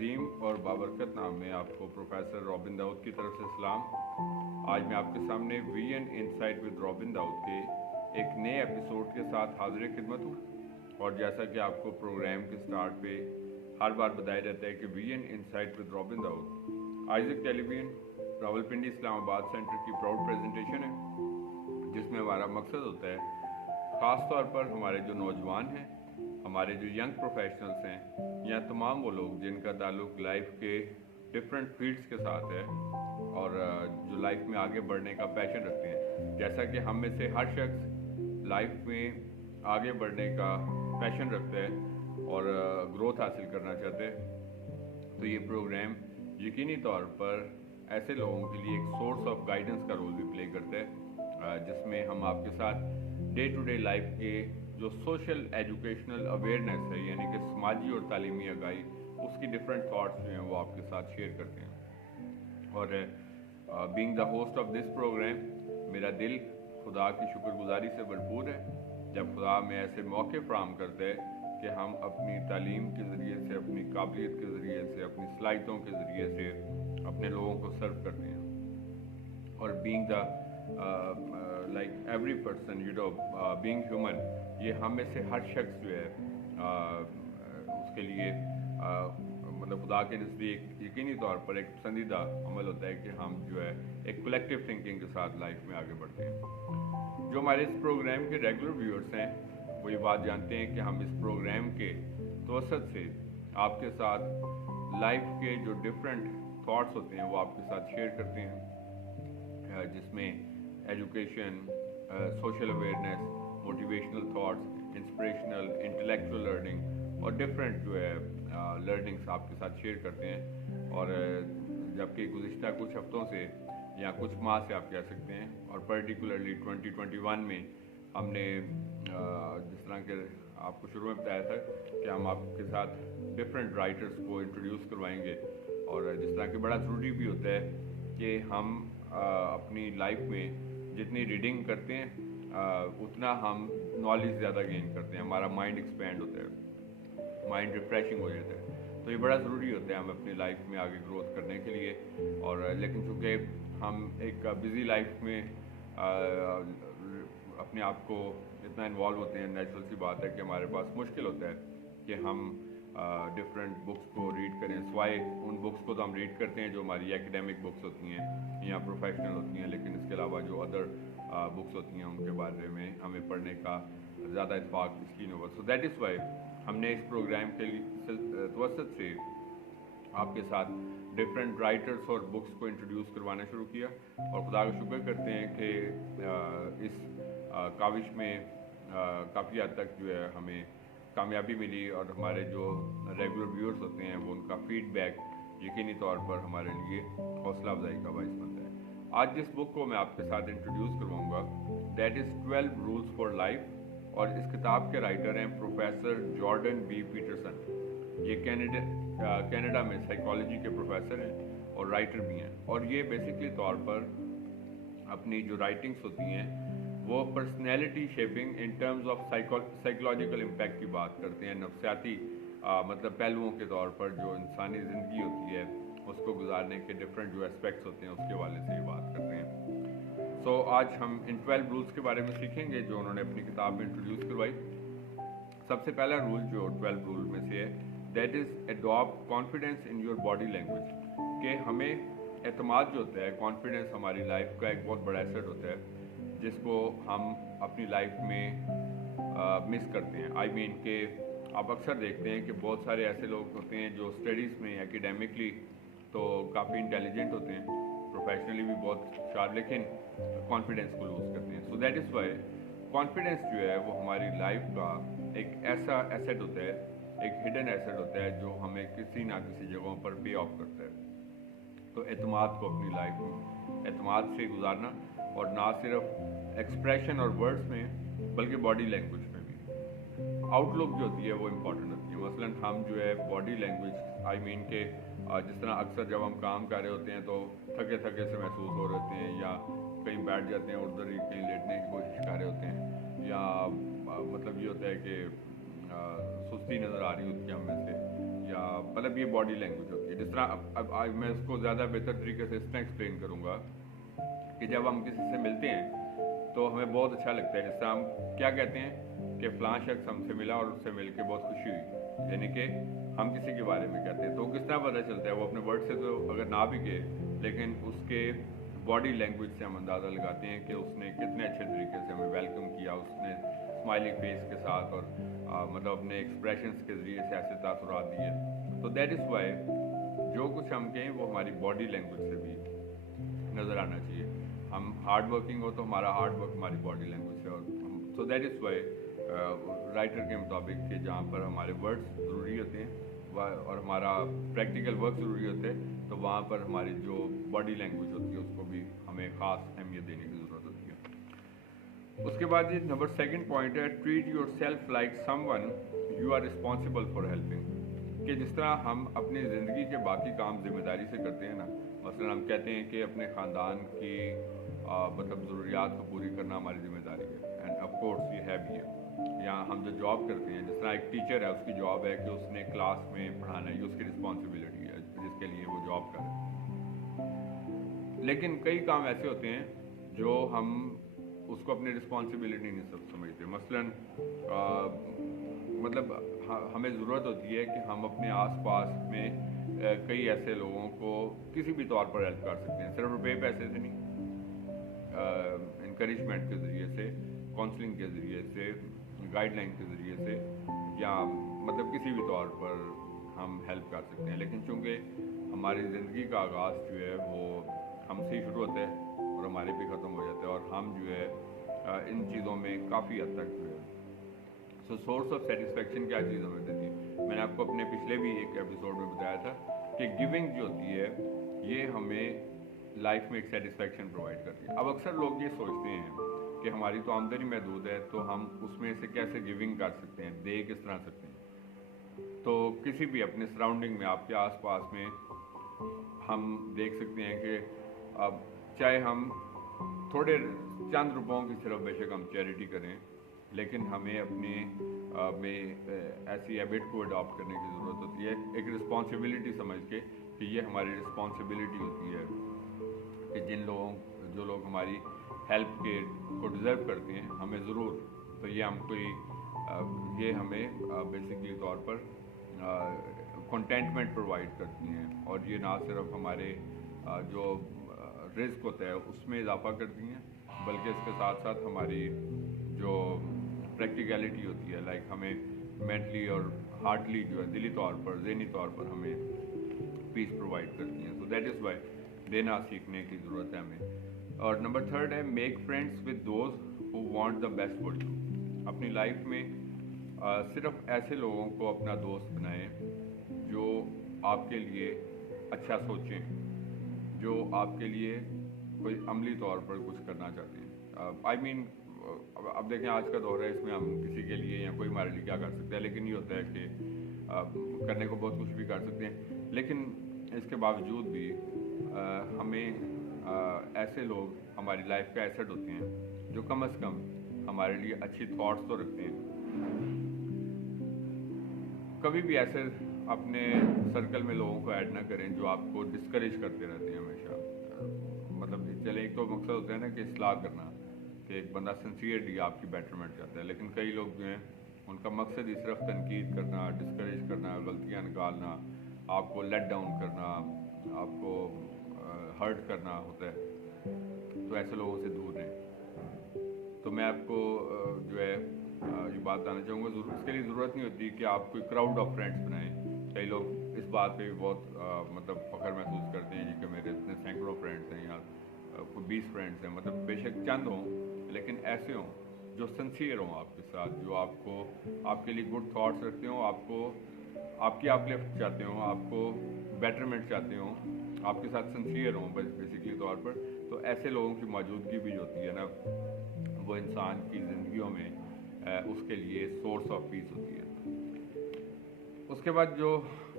अजीम और बाबरकत नाम में आपको प्रोफेसर रॉबिन दाऊद की तरफ से सलाम। आज मैं आपके सामने VN insight with Robin Dawood के एक नए एपिसोड के साथ हाजिर खिदमत हूँ। और जैसा कि आपको प्रोग्राम के स्टार्ट पे हर बार बताया जाता है कि VN insight with Robin Dawood Isaac television Rawalpindi Islamabad centre की प्राउड प्रेजेंटेशन है, जिसमें हमारा मकसद होता है ख़ास तौर पर हमारे जो नौजवान हैं, हमारे जो यंग प्रोफेशनल्स हैं, या तमाम वो लोग जिनका ताल्लुक लाइफ के डिफरेंट फील्ड्स के साथ है और जो लाइफ में आगे बढ़ने का पैशन रखते हैं। जैसा कि हम में से हर शख्स लाइफ में आगे बढ़ने का पैशन रखता है और ग्रोथ हासिल करना चाहते हैं, तो ये प्रोग्राम यकीनी तौर पर ऐसे लोगों के लिए एक सोर्स ऑफ गाइडेंस का रोल भी प्ले करता है, जिसमें हम आपके साथ डे टू डे लाइफ के जो सोशल एजुकेशनल अवेयरनेस है, यानी कि समाजी और तालीमी आगाही, उसकी डिफरेंट थाट्स जो हैं वो आपके साथ शेयर करते हैं। और being the host of this program, मेरा दिल खुदा की शुक्रगुजारी से भरपूर है जब खुदा में ऐसे मौके फराहम करते हैं कि हम अपनी तालीम के ज़रिए से, अपनी काबिलियत के ज़रिए से, अपनी सलाहियतों के ज़रिए से अपने लोगों को सर्व करते हैं। और being the like every person, you know, being human, ये हम में से हर शख्स जो है उसके लिए मतलब खुदा के नज़दीक यकीनी तौर पर एक पसंदीदा अमल होता है कि हम जो है एक कलेक्टिव थिंकिंग के साथ लाइफ में आगे बढ़ते हैं। जो हमारे इस प्रोग्राम के रेगुलर व्यूअर्स हैं वो ये बात जानते हैं कि हम इस प्रोग्राम के तवसत से आपके साथ लाइफ के जो डिफरेंट थॉट्स होते हैं वो आपके साथ शेयर करते हैं, जिसमें education, social awareness, motivational thoughts, inspirational, intellectual learning और डिफरेंट जो है लर्निंग्स आपके साथ शेयर करते हैं। और जबकि गुज़िश्ता कुछ हफ्तों से या कुछ माह से आप कह सकते हैं, और पर्टिकुलरली 2021 में हमने जिस तरह के आपको शुरू में बताया था कि हम आपके साथ डिफरेंट राइटर्स को इंट्रोड्यूस करवाएंगे, और जिस तरह कि बड़ा ज़रूरी भी होता है कि हम अपनी लाइफ में जितनी रीडिंग करते हैं उतना हम नॉलेज ज़्यादा गेन करते हैं, हमारा माइंड एक्सपेंड होता है, माइंड रिफ्रेशिंग हो जाता है। तो ये बड़ा ज़रूरी होता है हम अपनी लाइफ में आगे ग्रोथ करने के लिए। और लेकिन चूँकि हम एक बिज़ी लाइफ में अपने आप को इतना इन्वॉल्व होते हैं, नेचुरल सी बात है कि हमारे पास मुश्किल होता है कि हम डिफरेंट बुक्स को रीड करें। सिवाय उन बुक्स को तो हम रीड करते हैं जो हमारी एकेडमिक बुक्स होती हैं या प्रोफेशनल होती हैं, लेकिन इसके अलावा जो अदर बुक्स होती हैं उनके बारे में हमें पढ़ने का ज़्यादा इत्फाक इसकी नहीं होगा। सो दैट इज़ वाई हमने इस प्रोग्राम के तवसत से आपके साथ डिफरेंट राइटर्स और बुक्स को इंट्रोड्यूस करवाना शुरू किया। और खुदा का शुक्र करते हैं कि इस काविश में काफ़ी हद तक जो है हमें कामयाबी मिली, और हमारे जो रेगुलर व्यूअर्स होते हैं वो उनका फीडबैक यकीनी तौर पर हमारे लिए हौसला अफजाई का बाइस बनता है। आज जिस बुक को मैं आपके साथ इंट्रोड्यूस करवाऊँगा that is 12 rules for life, और इस किताब के राइटर हैं प्रोफेसर जॉर्डन बी पीटरसन। ये कनाडा में साइकोलॉजी के प्रोफेसर हैं और राइटर भी हैं। और ये बेसिकली तौर पर अपनी जो राइटिंग्स होती हैं वो personality shaping in terms of psychological impact की बात करते हैं, नफ्सियाती मतलब पहलुओं के तौर पर जो इंसानी ज़िंदगी होती है उसको गुजारने के डिफरेंट जो एस्पेक्ट्स होते हैं उसके हवाले से ये बात करते हैं। सो आज हम इन 12 रूल्स के बारे में सीखेंगे जो उन्होंने अपनी किताब में इंट्रोड्यूस करवाई। सबसे पहला रूल जो 12 रूल में से है that is adopt confidence in your body language, कि हमें एतमाद जो होता है, कॉन्फिडेंस हमारी लाइफ का एक बहुत बड़ा एसेट होता है जिसको हम अपनी लाइफ में मिस करते हैं। आई मीन कि आप अक्सर देखते हैं कि बहुत सारे ऐसे लोग होते हैं जो स्टडीज़ में एकेडमिकली तो काफ़ी इंटेलिजेंट होते हैं, प्रोफेशनली भी बहुत शार्प, लेकिन कॉन्फिडेंस को लूज़ करते हैं। So that is Y confidence जो है वो हमारी लाइफ का एक ऐसा एसेट होता है, एक हिडन एसेट होता है जो हमें किसी ना किसी जगहों पर पे ऑफ करता है। तो एतमाद को अपनी लाइफ में एतमाद से गुजारना, और ना सिर्फ एक्सप्रेशन और वर्ड्स में बल्कि बॉडी लैंग्वेज में भी आउटलुक जो होती है वो इम्पॉर्टेंट होती है। मसलन हम जो है बॉडी लैंग्वेज, आई मीन के जिस तरह अक्सर जब हम काम कर रहे होते हैं तो थके थके से महसूस हो रहे होते हैं, या कहीं बैठ जाते हैं उधर ही कहीं लेटने की कोशिश कर रहे होते हैं, या मतलब ये होता है कि सुस्ती नज़र आ रही होती है हम में से, या मतलब ये बॉडी लैंग्वेज होती है। जिस तरह अब आज मैं इसको ज़्यादा बेहतर तरीके से इस तरह एक्सप्लेन करूँगा कि जब हम किसी से मिलते हैं तो हमें बहुत अच्छा लगता है। जिस तरह हम क्या कहते हैं कि फ़लाँ शख्स हमसे मिला और उससे मिल के बहुत खुशी हुई, यानी कि हम किसी के बारे में कहते हैं। तो किस तरह पता चलता है? वो अपने वर्ड से तो अगर ना भी कहे, लेकिन उसके बॉडी लैंग्वेज से हम अंदाज़ा लगाते हैं कि उसने कितने अच्छे तरीके से हमें वेलकम किया, उसने स्माइलिंग फेस के साथ और मतलब अपने एक्सप्रेशंस के ज़रिए से ऐसे तासुरात दिए। तो दैट इज़ वाई जो कुछ हम कहें वो हमारी बॉडी लैंग्वेज से भी नज़र आना चाहिए। हम हार्ड वर्किंग हो तो हमारा हार्ड वर्क हमारी बॉडी लैंग्वेज है। और so that is Y writer के मुताबिक कि जहाँ पर हमारे वर्ड्स ज़रूरी होते हैं और हमारा प्रैक्टिकल वर्क ज़रूरी होते हैं, तो वहाँ पर हमारी जो बॉडी लैंग्वेज होती है उसको भी हमें ख़ास अहमियत देने की ज़रूरत होती है। उसके बाद ये नंबर सेकंड पॉइंट है, treat yourself like someone you are responsible for helping. कि जिस तरह हम अपनी ज़िंदगी के बाकी काम जिम्मेदारी से करते हैं ना, मसलन हम कहते हैं कि अपने ख़ानदान की मतलब ज़रूरियात को पूरी करना हमारी ज़िम्मेदारी है, एंड ऑफ कोर्स ये है भी है। या हम जो जॉब करते हैं, जिस तरह एक टीचर है, उसकी जॉब है कि उसने क्लास में पढ़ाना, ये उसकी रिस्पॉन्सिबिलिटी है जिसके लिए वो जॉब कर रहे हैं। लेकिन कई काम ऐसे होते हैं जो हम उसको अपनी रिस्पॉन्सिबिलिटी नहीं समझते। मसलन मतलब हमें ज़रूरत होती है कि हम अपने आसपास में कई ऐसे लोगों को किसी भी तौर पर हेल्प कर सकते हैं, सिर्फ रुपये पैसे से नहीं, इंकरेजमेंट के ज़रिए से, काउंसलिंग के ज़रिए से, गाइडलाइन के ज़रिए से, या मतलब किसी भी तौर पर हम हेल्प कर सकते हैं। लेकिन चूँकि हमारी ज़िंदगी का आगाज़ जो है वो हमसे ही शुरू होता है और हमारे भी ख़त्म हो जाता है, और हम जो है इन चीज़ों में काफ़ी हद तक जो है सोर्स ऑफ सेटिस्फेक्शन क्या चीज़ हमें देती है। मैंने आपको अपने पिछले भी एक एपिसोड में बताया था कि गिविंग जो होती है ये हमें लाइफ में एक सेटिस्फेक्शन प्रोवाइड करती है। अब अक्सर लोग ये सोचते हैं कि हमारी तो आमदनी महदूद है, तो हम उसमें से कैसे गिविंग कर सकते हैं, दे किस तरह सकते हैं। तो किसी भी अपने सराउंडिंग में, आपके आसपास में हम देख सकते हैं कि अब चाहे हम थोड़े चंद रुपयों की सिर्फ बेशक हम चैरिटी करें, लेकिन हमें अपने में ऐसी हैबिट को अडॉप्ट करने की ज़रूरत होती है, एक रिस्पॉन्सिबिलिटी समझ के कि ये हमारी रिस्पॉन्सिबिलिटी होती है कि जो लोग हमारी हेल्प के को डिज़र्व करते हैं, हमें ज़रूर, तो ये हम कोई ये हमें बेसिकली तौर पर कंटेंटमेंट प्रोवाइड करती हैं, और ये ना सिर्फ हमारे जो रिस्क होता है उसमें इजाफा करती हैं, बल्कि इसके साथ साथ हमारी जो प्रैक्टिकलिटी होती है, लाइक हमें मेंटली और हार्टली जो है दिली तौर पर, ज़हनी तौर पर हमें पीस प्रोवाइड करती हैं। सो दैट इज़ वाई देना सीखने की ज़रूरत है हमें। और नंबर थर्ड है, make friends with those who want the best for you. अपनी लाइफ में सिर्फ ऐसे लोगों को अपना दोस्त बनाएं जो आपके लिए अच्छा सोचें, जो आपके लिए कोई अमली तौर पर कुछ करना चाहते हैं। आई मीन अब देखें आज का दौर है, इसमें हम किसी के लिए या कोई हमारे लिए क्या कर सकते हैं, लेकिन ये होता है कि करने को बहुत कुछ भी कर सकते हैं, लेकिन इसके बावजूद भी हमें ऐसे लोग हमारी लाइफ का एसेट होते हैं जो कम से कम हमारे लिए अच्छी थॉट्स तो रखते हैं। कभी भी ऐसे अपने सर्कल में लोगों को ऐड ना करें जो आपको डिस्करेज करते रहते हैं हमेशा। मतलब चले, एक तो मकसद होता है ना कि इस्लाह करना, कि एक बंदा सिंसियरली आपकी बेटरमेंट चाहता है, लेकिन कई लोग जो हैं उनका मकसद ही सिर्फ तनकीद करना, डिस्करेज करना, गलतियाँ निकालना, आपको लेट डाउन करना, आपको हर्ट करना होता है। तो ऐसे लोगों से दूर रहें। तो मैं आपको जो है ये बात बताना चाहूँगा, इसके लिए ज़रूरत नहीं होती कि आप कोई क्राउड ऑफ फ्रेंड्स बनाएं। कई लोग इस बात पे भी बहुत मतलब फ़ख्र महसूस करते हैं कि मेरे इतने सैकड़ों फ्रेंड्स हैं, या कोई 20 फ्रेंड्स हैं। मतलब बेशक चंद हों, लेकिन ऐसे हों जो सिंसियर हों आपके साथ, जो आपको आपके लिए गुड थॉट्स रखते हों, आपको आपकी अपलिफ्ट चाहते हों, आपको बेटरमेंट चाहते हों, आपके साथ सिंसियर हों बेसिकली तौर पर। तो ऐसे लोगों की मौजूदगी भी होती है ना, वो इंसान की ज़िंदगियों में उसके लिए सोर्स ऑफ पीस होती है। उसके बाद जो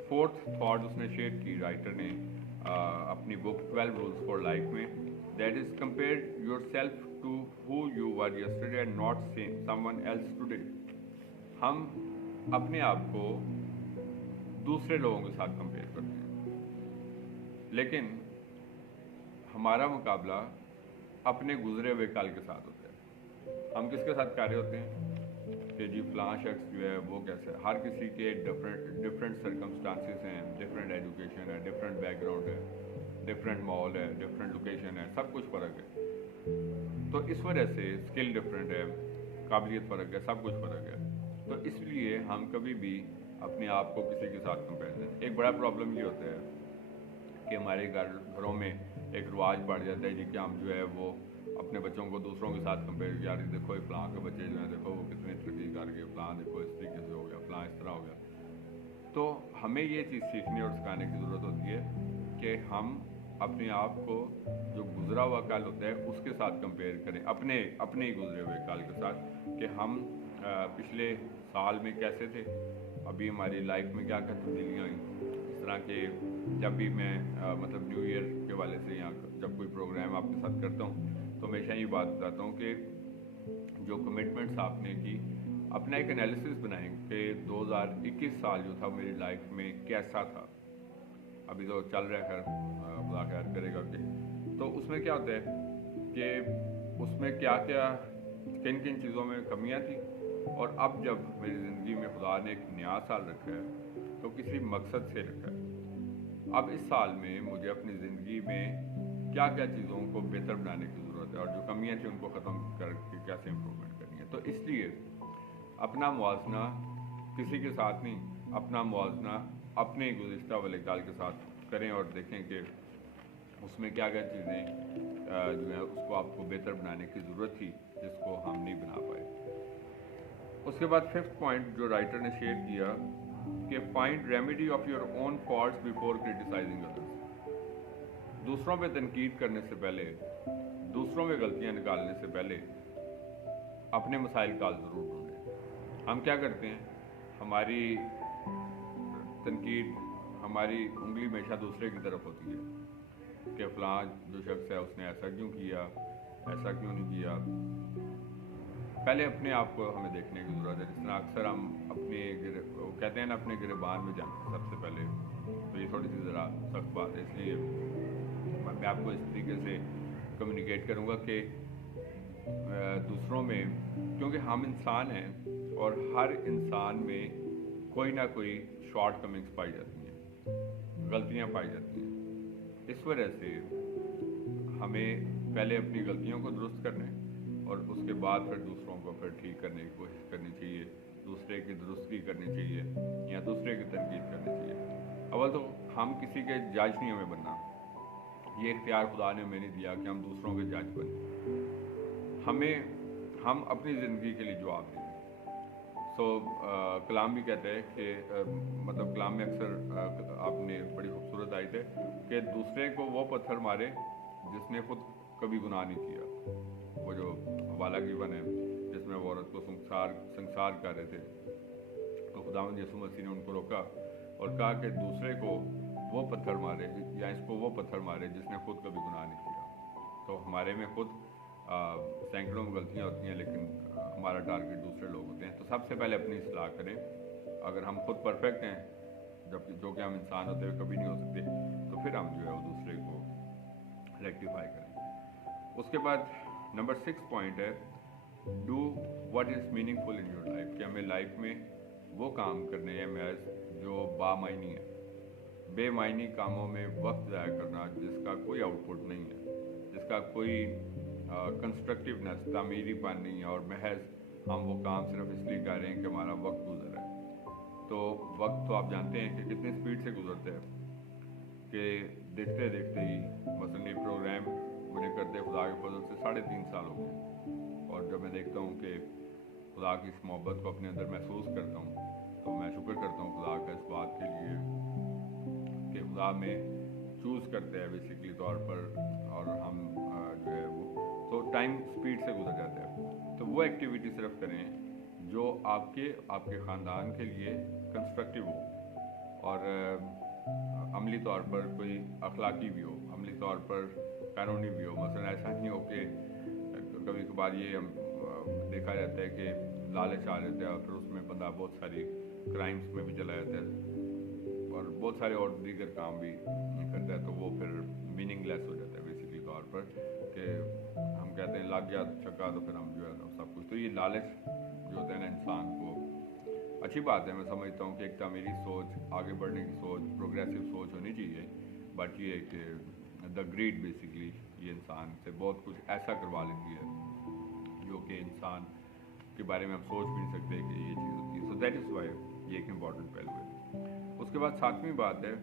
फोर्थ थॉट उसने शेयर की राइटर ने अपनी बुक 12 रूल्स फॉर लाइफ में, that is compare yourself to who you were yesterday and not someone else today. हम अपने आप को दूसरे लोगों के साथ कंपेयर करते हैं। लेकिन हमारा मुकाबला अपने गुजरे हुए कल के साथ होता है। हम किसके साथ कार्य होते हैं कि जी फलां शख्स जो है वो कैसे है। हर किसी के डिफरेंट सर्कमस्टांसिस हैं, डिफरेंट एजुकेशन है, डिफरेंट बैकग्राउंड है, डिफरेंट माहौल है, डिफरेंट लोकेशन है, सब कुछ फ़र्क है। तो इस वजह से स्किल डिफरेंट है, काबिलियत फ़र्क है, सब कुछ फ़र्क है। तो इसलिए हम कभी भी अपने आप को किसी के साथ कंपेरिजन, एक बड़ा प्रॉब्लम ये होता है कि हमारे घरों में एक रिवाज पड़ जाता है जी कि हम जो है वो अपने बच्चों को दूसरों के साथ कंपेयर, यार देखो ये फलां के बच्चे जो हैं देखो वो कितनी तरक्की कर गए, फलां देखो इस तरीके से हो गया, फलां इस तरह हो गया। तो हमें ये चीज़ सीखने और सिखाने की ज़रूरत होती है कि हम अपने आप को जो गुजरा हुआ कल होता है उसके साथ कंपेयर करें, अपने ही गुजरे हुए कल के साथ, कि हम पिछले साल में कैसे थे, अभी हमारी लाइफ में क्या क्या तब्दीलियाँ हुई। इस तरह के जब भी मैं मतलब न्यू ईयर के वाले से या जब कोई प्रोग्राम आपके साथ करता हूँ तो हमेशा ये बात बताता हूँ कि जो कमिटमेंट्स आपने की, अपना एक एनालिसिस बनाएं कि 2021 साल जो था मेरी लाइफ में कैसा था। अभी तो चल रहा है, खैर खुदा खैर करेगा कि तो उसमें क्या होता है कि उसमें क्या क्या किन किन चीज़ों में कमियां थी, और अब जब मेरी ज़िंदगी में खुदा ने एक नया साल रखा है तो किसी मकसद से रखा है। अब इस साल में मुझे अपनी ज़िंदगी में क्या क्या चीज़ों को बेहतर बनाने की ज़रूरत है और जो कमियां थी उनको ख़त्म करके कैसे इम्प्रूवमेंट करनी है। तो इसलिए अपना मुआवजना किसी के साथ नहीं, अपना मुआवजना अपने गुज़िश्ता वाले कल के साथ करें और देखें कि उसमें क्या क्या चीज़ें जो है उसको आपको बेहतर बनाने की ज़रूरत थी जिसको हम नहीं बना पाए। उसके बाद 5th पॉइंट जो राइटर ने शेयर किया कि find remedy of your own faults before criticising others. दूसरों पे तनकीद करने से पहले, दूसरों में गलतियां निकालने से पहले अपने मसाइल का हल ज़रूर ढूंढें। हम क्या करते हैं, हमारी तनकीद, हमारी उंगली हमेशा दूसरे की तरफ होती है कि फलां जो शख्स है उसने ऐसा क्यों किया, ऐसा क्यों नहीं किया। पहले अपने आप को हमें देखने की ज़रूरत है। जिस तरह अक्सर हम अपने वो कहते हैं ना अपने गिरबान में जाते सबसे पहले, तो ये थोड़ी सी ज़रा सख्त बात है, इसलिए मैं आपको इस तरीके से कम्युनिकेट करूँगा कि दूसरों में, क्योंकि हम इंसान हैं और हर इंसान में कोई ना कोई शॉर्ट कमिंग्स पाई जाती हैं, गलतियाँ पाई जाती हैं। इस वजह से हमें पहले अपनी गलतियों को दुरुस्त करने और उसके बाद फिर दूसरों को फिर ठीक करने की कोशिश करनी चाहिए, दूसरे की दुरुस्ती करनी चाहिए या दूसरे की तनकीद करनी चाहिए। अव्वल तो हम किसी के जज नहीं हमें बनना, ये इख्तियार खुदा ने हमें नहीं दिया कि हम दूसरों के जज बने। हम अपनी ज़िंदगी के लिए जवाब दें। कलाम भी कहते हैं कि मतलब कलाम में अक्सर आपने बड़ी खूबसूरत आई थे कि दूसरे को वो पत्थर मारे जिसने खुद कभी गुनाह नहीं किया। वो जो वाला गिवन है जिसमें वो औरत को संसार कर रहे थे, तो खुदावंद यीशु मसीह ने उनको रोका और कहा कि दूसरे को वो पत्थर मारे या इसको वो पत्थर मारे जिसने खुद कभी गुनाह नहीं किया। तो हमारे में खुद सैकड़ों गलतियाँ होती हैं, लेकिन हमारा टारगेट दूसरे लोग होते हैं। तो सबसे पहले अपनी इस्लाह करें। अगर हम खुद परफेक्ट हैं, जबकि जो कि हम इंसान होते हुए कभी नहीं हो सकते, तो फिर हम जो है वो दूसरे को रेक्टिफाई करें। उसके बाद नंबर 6 पॉइंट है do what is meaningful in your life, कि हमें लाइफ में वो काम करने हैं महज जो बामायनी है। बेमायनी कामों में वक्त ज़ाया करना जिसका कोई आउटपुट नहीं है, जिसका कोई कंस्ट्रक्टिवनेस, तामीरीपन नहीं है, और महज हम वो काम सिर्फ इसलिए कर रहे हैं कि हमारा वक्त गुजर रहा है। तो वक्त तो आप जानते हैं कि कितनी स्पीड से गुजरता है कि देखते देखते ही, मसलन ये प्रोग्राम मुझे करते खुदा के फजल से 3.5 साल हो गए, और जब मैं देखता हूँ कि खुदा की इस मोहब्बत को अपने अंदर महसूस करता हूँ तो मैं शुक्र करता हूँ खुदा का इस बात के लिए कि खुदा में चूज़ करते हैं बेसिकली तौर पर, और हम जो है वो तो टाइम स्पीड से गुजर जाता है। तो वो एक्टिविटी सिर्फ करें जो आपके ख़ानदान के लिए कंस्ट्रक्टिव हो और अमली तौर पर कोई अखलाकी भी हो, अमली तौर पर कानूनी भी हो। मसलन ऐसा नहीं हो कि कभी कभार ये देखा जाता है कि लालच आ जाता है और फिर उसमें बंदा बहुत सारी क्राइम्स में भी चला जाता है। और बहुत सारे और दीगर काम भी करता है, तो वो फिर मीनिंगलेस हो जाता है बेसिकली तौर पर कि हम कहते हैं लग गया छक्का तो फिर हम जो है ना सब कुछ। तो ये लालच जो होता है ना इंसान को, अच्छी बात है, मैं समझता हूँ कि एक मेरी सोच, आगे बढ़ने की सोच, प्रोग्रेसिव सोच होनी चाहिए, बट ये कि द ग्रीड बेसिकली ये इंसान से बहुत कुछ ऐसा करवा लेती है जो कि इंसान के बारे में हम सोच भी नहीं सकते कि ये चीज़ होती है। सो दैट इज़ वाई ये एक इम्पॉर्टेंट पहलू है। उसके बाद सातवीं बात है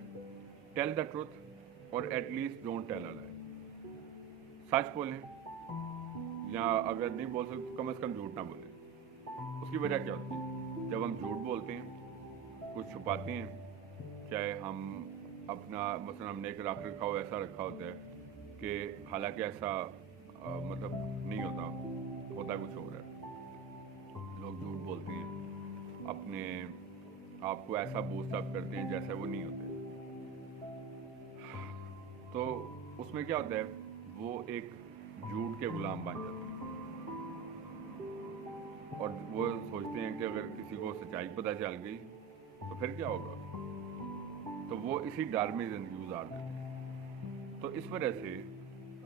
टेल द ट्रुथ और एटलीस्ट डोंट टेल अ लाई। सच बोलें, या अगर नहीं बोल सकते कम से कम झूठ ना बोलें। उसकी वजह क्या होती है? जब हम झूठ बोलते हैं, कुछ छुपाते हैं, चाहे हम अपना मसलन हमने एक रख रखा हो, ऐसा रखा होता है कि हालांकि ऐसा मतलब नहीं होता कुछ और है। लोग झूठ बोलते हैं, अपने आप को ऐसा बूस्ट अप करते हैं जैसा वो नहीं होते। तो उसमें क्या होता है, वो एक झूठ के गुलाम बन जाते हैं और वो सोचते हैं कि अगर किसी को सच्चाई पता चल गई तो फिर क्या होगा, तो वो इसी डर में ज़िंदगी गुजार देते हैं। तो इस वजह से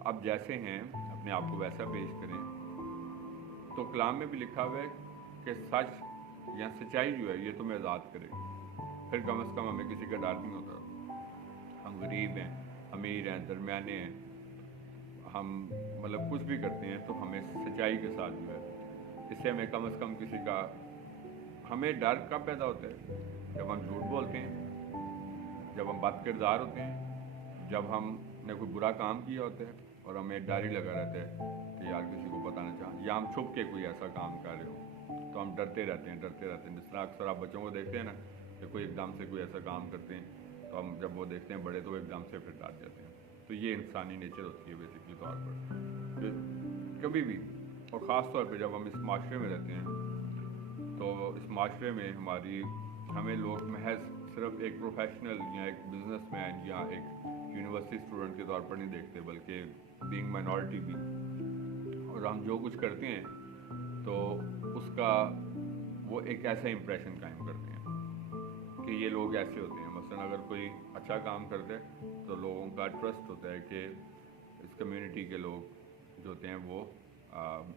आप जैसे हैं अपने आप को वैसा पेश करें। तो कलाम में भी लिखा हुआ है कि सच या सच्चाई जो है ये तुम्हें आज़ाद करेगी, फिर कम से कम हमें किसी का डर नहीं होता। हम गरीब हैं, अमीर हैं, दरमियाने हैं, हम मतलब कुछ भी करते हैं तो हमें सच्चाई के साथ जो है, इससे हमें कम से कम किसी का, हमें डर कब पैदा होता है? जब हम झूठ बोलते हैं, जब हम बद किरदार होते हैं, जब हमने कोई बुरा काम किया होता है और हमें डर ही लगा रहता है कि यार किसी को पता ना चाहे, या हम छुप के कोई ऐसा काम कर रहे हो तो हम डरते रहते हैं। जिस तरह अक्सर आप बच्चों को देखते हैं ना कि कोई एकदम से कोई ऐसा काम करते हैं तो हम जब वो देखते हैं बड़े तो एकदम से फिर डर जाते हैं। तो ये इंसानी नेचर होती है बेसिकली तौर पर कभी भी, और ख़ास तौर पे जब हम इस माशरे में रहते हैं। तो इस माशरे में हमें लोग महज सिर्फ एक प्रोफेशनल या एक बिजनेसमैन या एक यूनिवर्सिटी स्टूडेंट के तौर पर नहीं देखते, बल्कि बीइंग माइनॉरिटी भी, और हम जो कुछ करते हैं तो उसका वो एक ऐसा इंप्रेशन कायम करते हैं कि ये लोग ऐसे होते हैं। मसलन अगर कोई अच्छा काम करते हैं तो लोगों का ट्रस्ट होता है कि इस कम्युनिटी के लोग जो होते हैं वो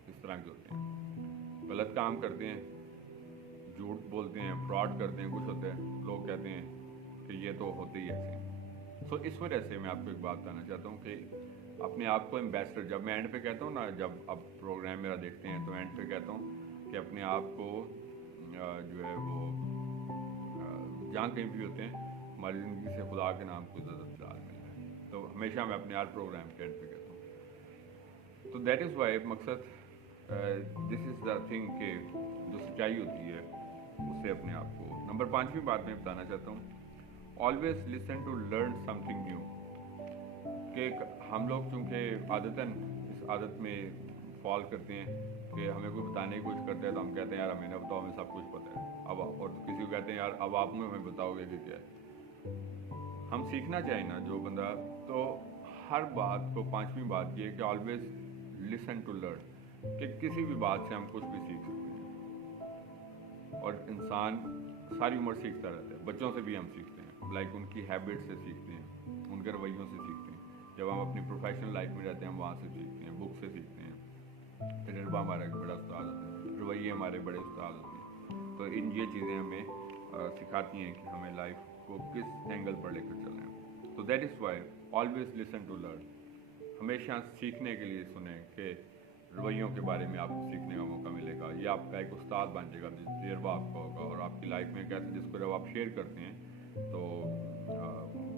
इस तरह के होते हैं। गलत काम करते हैं, झूठ बोलते हैं, फ्रॉड करते हैं, कुछ होता है, लोग कहते हैं कि ये तो होते ही ऐसे हैं। सो इस वजह से मैं आपको एक बात बताना चाहता हूँ कि अपने आप को एम्बेसडर, जब मैं एंड पे कहता हूँ ना, जब आप प्रोग्राम मेरा देखते हैं तो एंड पे कहता हूँ कि अपने आप को जो है वो जहाँ कहीं भी होते हैं हमारी ज़िंदगी से खुदा के नाम को ज़्यादा फिलहाल मिल रहा है, तो हमेशा मैं अपने हर प्रोग्राम के एंड पे कहता हूँ। तो दैट इज़ वाई मकसद दिस इज़ द थिंग कि जो सच्चाई होती है उससे अपने आप को। नंबर 5वीं बात मैं बताना चाहता हूँ, always listen to learn something new. कि हम लोग चूँकि आदतन इस आदत में फॉल करते हैं कि हमें कोई बताने की कोशिश करते हैं तो हम कहते हैं यार हमें ना बताओ, हमें सब कुछ पता है अब, और तो किसी को कहते हैं यार अब आप हमें बताओगे कि क्या है। हम सीखना चाहिए ना जो बंदा, तो हर बात को 5वीं बात ये है कि ऑलवेज लिसन टू लर्न, कि किसी भी बात से हम कुछ भी सीख सकते हैं। और इंसान सारी उम्र सीखता रहता है, बच्चों से भी हम सीखते हैं, लाइक उनकी हैबिट से सीखते हैं, उनके रवैयों से सीखते हैं। जब हम अपनी प्रोफेशनल लाइफ में रहते हैं हम वहाँ से सीखते हैं, बुक से सीखते हैं, तजर्बा हमारा एक बड़ा उस्ताद होता है, रवैये हमारे बड़े उस्ताद होते हैं। तो इन ये चीज़ें हमें सिखाती हैं कि हमें लाइफ को किस एंगल पर लेकर चलना है। तो that is why always listen to learn, हमेशा सीखने के लिए सुने कि रवैयों के बारे में आपको सीखने का मौका मिलेगा, या आपका एक उस्ताद बन जाएगा जिस तजर्बा आपका होगा, और आपकी लाइफ में कैसे जिसको जब आप शेयर करते हैं तो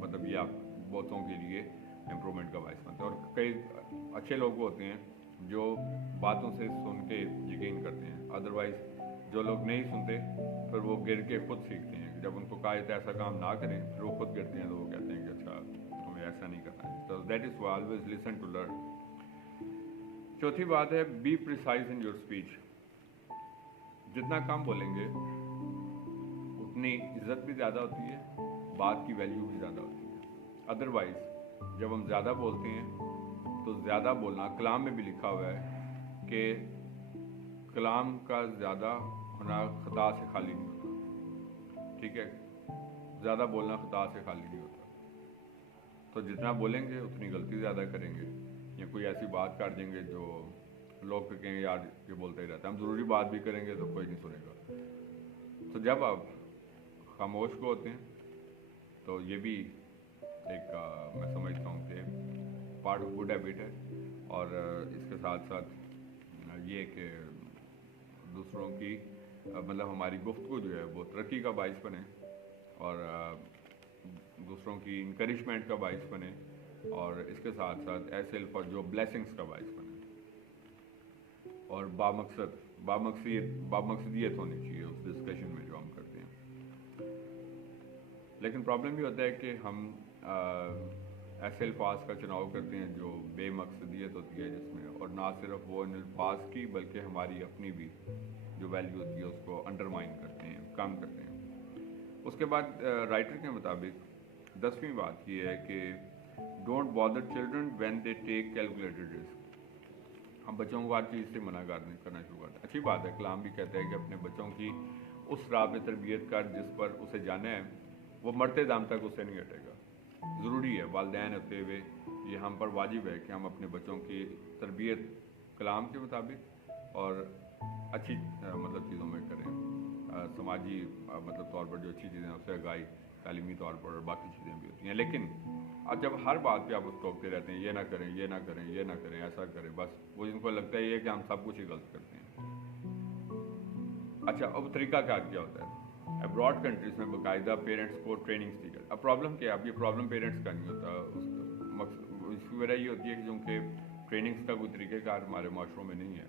मतलब ये आप बहुतों के लिए इम्प्रूवमेंट का बायस बनता है। और कई अच्छे लोग होते हैं जो बातों से सुन के यकीन करते हैं, अदरवाइज़ जो लोग नहीं सुनते फिर वो गिर के खुद सीखते हैं। जब उनको कहा जाता है ऐसा काम ना करें फिर वो खुद गिरते हैं, तो वो कहते हैं कि अच्छा हमें ऐसा नहीं करना है। तो that is always listen to learn. चौथी बात है be precise in your speech. जितना कम बोलेंगे उतनी इज्जत भी ज़्यादा होती है, बात की वैल्यू भी ज़्यादा होती है। अदरवाइज़ जब हम ज़्यादा बोलते हैं तो ज़्यादा बोलना, कलाम में भी लिखा हुआ है कि कलाम का ज़्यादा होना खता से खाली नहीं होता, ठीक है। زیادہ بولنا خطا سے خالی نہیں ہوتا. تو جتنا بولیں گے اتنی غلطی زیادہ کریں گے, یا کوئی ایسی بات کر دیں گے جو لوگ پھر کہیں گے یار یہ بولتا ہی رہتا ہے. ہم ضروری بات بھی کریں گے تو کوئی نہیں سنے گا. تو جب آپ خاموش کو ہوتے ہیں تو یہ بھی ایک میں سمجھتا ہوں کہ پارٹ آف گڈ ہیبٹ ہے. اور اس کے ساتھ ساتھ یہ کہ دوسروں کی مطلب ہماری گفتگو جو ہے وہ ترقی کا باعث بنے, اور دوسروں کی انکریجمنٹ کا باعث بنے, اور اس کے ساتھ ساتھ ایسے الفاظ جو بلیسنگس کا باعث بنے, اور بامقصدیت ہونی چاہیے اس ڈسکشن میں جو ہم کرتے ہیں. لیکن پرابلم یہ ہوتا ہے کہ ہم ایسے الفاظ کا چناؤ کرتے ہیں جو بے مقصدیت ہوتی ہے جس میں, اور نہ صرف وہ ان الفاظ کی بلکہ ہماری اپنی بھی جو ویلیو ہوتی ہے اس کو انڈرمائن کرتے ہیں, کم کرتے ہیں. اس کے بعد رائٹر کے مطابق 10ویں بات یہ ہے کہ don't bother children when they take calculated risk. ہم بچوں کو ہر چیز سے منع کرنا شروع کرتے ہیں. اچھی بات ہے, کلام بھی کہتا ہے کہ اپنے بچوں کی اس راہ پہ تربیت کر جس پر اسے جانا ہے, وہ مرتے دم تک اسے نہیں ہٹے گا. ضروری ہے والدین ہوتے ہوئے یہ ہم پر واجب ہے کہ ہم اپنے بچوں کی تربیت کلام کے مطابق اور اچھی مطلب چیزوں میں کریں. سماجی مطلب طور پر جو اچھی چیزیں ہیں اس سے آگاہی, تعلیمی طور پر اور باقی چیزیں بھی ہوتی ہیں. لیکن اب جب ہر بات پہ آپ اس کو ٹوکتے رہتے ہیں, یہ نہ کریں, یہ نہ کریں, یہ نہ کریں, ایسا کریں, بس وہ ان کو لگتا ہے یہ کہ ہم سب کچھ ہی غلط کرتے ہیں. اچھا, اب طریقہ کار کیا ہوتا ہے؟ ابراڈ کنٹریز میں باقاعدہ پیرنٹس کو ٹریننگس دی جاتی. اب پرابلم کیا ہے؟ اب یہ پرابلم پیرنٹس کا نہیں ہوتا, اس کی وجہ یہ ہوتی ہے کہ چونکہ ٹریننگس کا کوئی طریقہ کار ہمارے معاشروں میں نہیں ہے,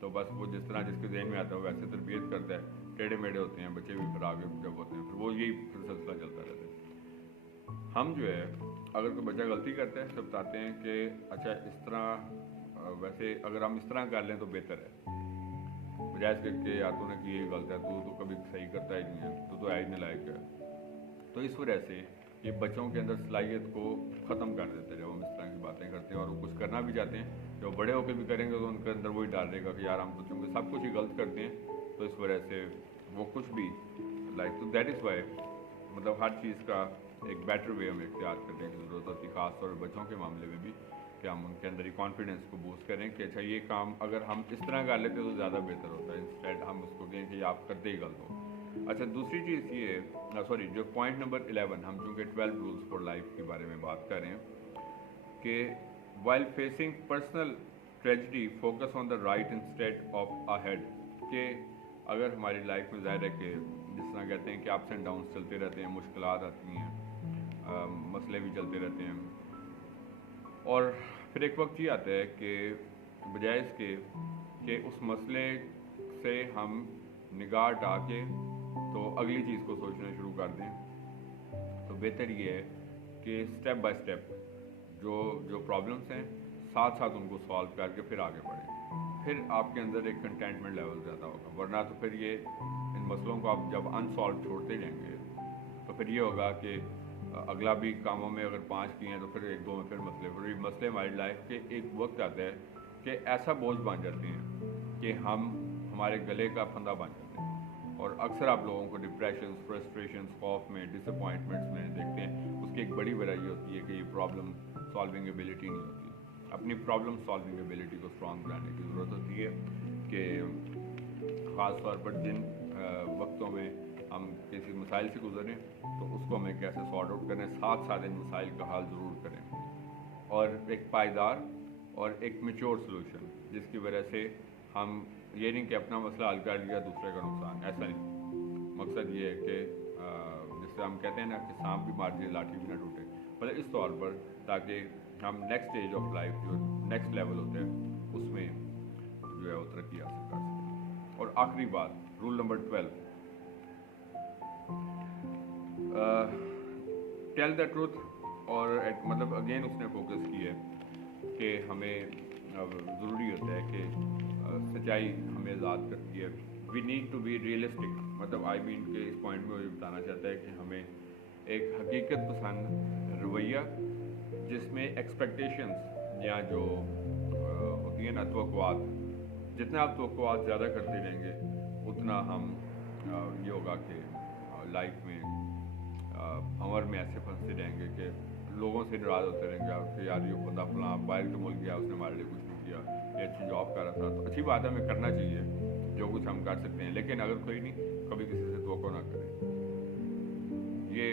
تو بس وہ جس طرح جس کے ذہن میں آتا ہے وہ ویسے تربیت کرتا ہے. ٹیڑھے میڑھے ہوتے ہیں بچے بھی, پھر آگے جب ہوتے ہیں پھر وہ یہی سلسلہ چلتا رہتا ہے. ہم جو ہے اگر کوئی بچہ غلطی کرتا ہے تو بتاتے ہیں کہ اچھا اس طرح, ویسے اگر ہم اس طرح کر لیں تو بہتر ہے, بجائے اس کے یار تو نے کہ یہ غلط ہے, تو کبھی صحیح کرتا ہی نہیں ہے, تو ہے ہی نالائق ہے. تو اس وجہ سے یہ بچوں کے اندر صلاحیت کو ختم کر دیتے جب ہم اس طرح کی باتیں کرتے ہیں. اور وہ کچھ کرنا بھی چاہتے ہیں, جب بڑے ہو کے بھی کریں گے تو ان کے اندر وہی ڈال رہے گا کہ یار ہم تو چونکہ سب کچھ ہی غلط کرتے ہیں, تو اس وجہ سے وہ کچھ بھی لائک, تو دیٹ از وائی مطلب ہر چیز کا ایک بیٹر وے ہمیں اختیار کرنے کی ضرورت ہوتی ہے, خاص طور پر بچوں کے معاملے میں بھی, کہ ہم ان کے اندر کانفیڈنس کو بوسٹ کریں کہ اچھا یہ کام اگر ہم اس طرح کر لیتے تو زیادہ بہتر ہوتا ہے, انسٹیڈ ہم اس کو کہیں کہ آپ کرتے ہی غلط ہو. اچھا, دوسری چیز یہ ہے, سوری جو پوائنٹ نمبر 11, ہم چونکہ 12 رولس فار لائف کے بارے میں بات کر رہے ہیں کہ while facing personal tragedy focus on the right instead of a head. کہ اگر ہماری لائف میں ظاہر ہے کہ جس طرح کہتے ہیں کہ اپس اینڈ ڈاؤنس چلتے رہتے ہیں, مشکلات آتی ہیں, مسئلے بھی چلتے رہتے ہیں, اور پھر ایک وقت یہ آتا ہے کہ بجائے اس کے کہ اس مسئلے سے ہم نگاہ ہٹا کے تو اگلی چیز کو سوچنا شروع کر دیں, تو بہتر یہ ہے کہ اسٹیپ بائی اسٹیپ جو پرابلمس ہیں ساتھ ساتھ ان کو سالو کر کے پھر آگے بڑھیں. پھر آپ کے اندر ایک کنٹینٹمنٹ لیول زیادہ ہوگا. ورنہ تو پھر یہ ان مسئلوں کو آپ جب انسالو چھوڑتے جائیں گے تو پھر یہ ہوگا کہ اگلا بھی کاموں میں اگر 5 کیے ہیں تو پھر 1-2 میں پھر مسئلے ہماری لائف کے ایک وقت آتا ہے کہ ایسا بوجھ بن جاتے ہیں کہ ہم ہمارے گلے کا پھندا بن جاتے ہیں. اور اکثر آپ لوگوں کو ڈپریشنس, فرسٹریشنس, خوف میں, ڈس اپوائنٹمنٹس میں دیکھتے ہیں. اس کی ایک بڑی وجہ یہ ہوتی ہے کہ یہ پرابلم سالونگ ایبلٹی نہیں ہوتی. اپنی پرابلم سالونگ ایبلٹی کو اسٹرانگ بنانے کی ضرورت ہوتی ہے کہ خاص طور پر جن وقتوں میں ہم کسی مسائل سے گزریں تو اس کو ہمیں کیسے سارٹ آؤٹ کریں, ساتھ ساتھ ان مسائل کا حل ضرور کریں, اور ایک پائیدار اور ایک میچور سلوشن, جس کی وجہ سے ہم یہ نہیں کہ اپنا مسئلہ حل کر لیا دوسرے کا نقصان, ایسا نہیں. مقصد یہ ہے کہ جس سے ہم کہتے ہیں نا کہ سانپ بھی مار دیے لاٹھی بھی نہ ٹوٹے, مطلب اس طور پر تاکہ ہم نیکسٹ اسٹیج آف لائف جو نیکسٹ لیول ہوتے ہیں اس میں جو ہے وہ ترقی حاصل کر سکیں. اور آخری بات, roll number 12, tell the truth. اور مطلب اگین اس نے فوکس کی ہے کہ ہمیں ضروری ہوتا ہے کہ سچائی ہمیں آزاد کرتی ہے. We need to be realistic, مطلب آئی مین کہ اس پوائنٹ میں وہ یہ بتانا چاہتا ہے کہ ہمیں ایک حقیقت پسند رویہ جس میں ایکسپیکٹیشنز یا جو ہوتی ہیں نا توقعات, جتنا آپ توقعات زیادہ کرتے رہیں گے اتنا ہم یہ ہوگا کہ لائف میں भंवर में ऐसे फंसते रहेंगे कि लोगों से नाराज़ होते रहेंगे कि यार ये बंदा फलां बाहर के मुल्क गया, उसने हमारे लिए कुछ नहीं किया, ये अच्छी जॉब कर रहा था। तो अच्छी बात है, हमें करना चाहिए जो कुछ हम कर सकते हैं, लेकिन अगर कोई नहीं, कभी किसी से तवक्को ना करें। ये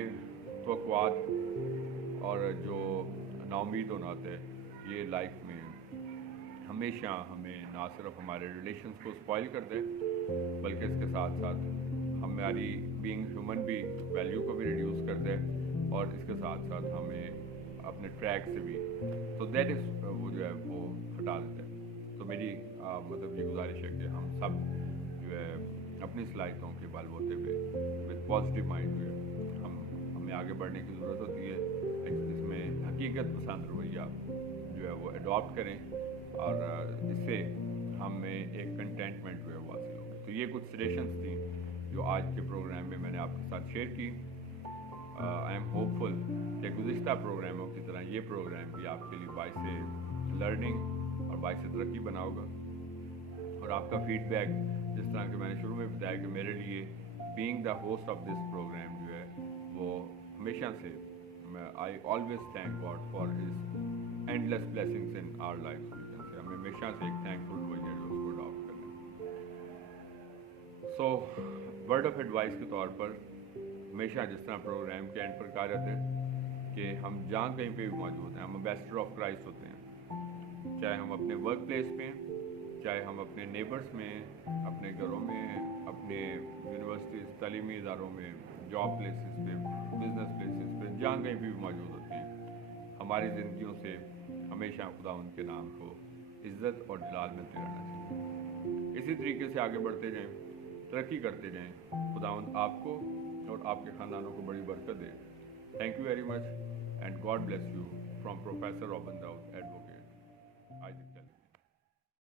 तवक्कुआत और जो नाउम्मीद होना होता है, ये लाइफ में हमेशा हमें ना सिर्फ हमारे रिलेशंस को स्पॉइल कर दे, बल्कि इसके साथ साथ हमारी बीइंग ह्यूमन भी वैल्यू को भी रिड्यूस कर दे, और इसके साथ साथ हमें अपने ट्रैक से भी, तो दैट इज़ वो जो है वो हटा देता है। तो मेरी मतलब ये गुजारिश है कि हम सब जो है अपनी सलाहियतों के बलबूते पे विद पॉजिटिव माइंड जो है हमें आगे बढ़ने की ज़रूरत होती है। इसमें हकीकत पसंद रवैया जो है वो अडॉप्ट करें, और इससे हमें एक कंटेंटमेंट जो है वो हासिल होगी। तो ये कुछ सजेशंस थी जो आज के प्रोग्राम में मैंने आपके साथ शेयर की। आई एम होपफुल कि गुज़िश्ता प्रोग्रामों की तरह ये प्रोग्राम भी आपके लिए बाइस लर्निंग और बाइस तरक्की बना होगा। और आपका फीडबैक, जिस तरह के मैंने शुरू में बताया कि मेरे लिए being the host of this program जो है वो हमेशा से I always thank God for his endless blessings in our life. हमें हमेशा से एक थैंकफुल रवैया जो उसको अडॉप्ट करना। सो वर्ड ऑफ एडवाइस के तौर पर हमेशा जिस तरह प्रोग्राम के एंड पर कहा जाता है कि हम जहाँ कहीं पे भी मौजूद हैं, हम एम्बेसडर ऑफ क्राइस्ट होते हैं। चाहे हम अपने वर्क प्लेस पे हैं, चाहे हम अपने नेबर्स में, अपने घरों में, अपने यूनिवर्सिटीज़, तालीमी इदारों में, जॉब प्लेसेस पे, बिजनेस प्लेसेस पे, जहाँ कहीं भी मौजूद होते हैं, हमारी ज़िंदगियों से हमेशा खुदा उनके नाम को इज़्ज़त और जलाल मिलते रहना चाहिए। इसी तरीके से आगे बढ़ते जाएं, तरक्की करते जाएं। खुदावंद आपको और आपके ख़ानदानों को बड़ी बरकत दे। Thank you very much and God bless you from professor Robin Daud, advocate.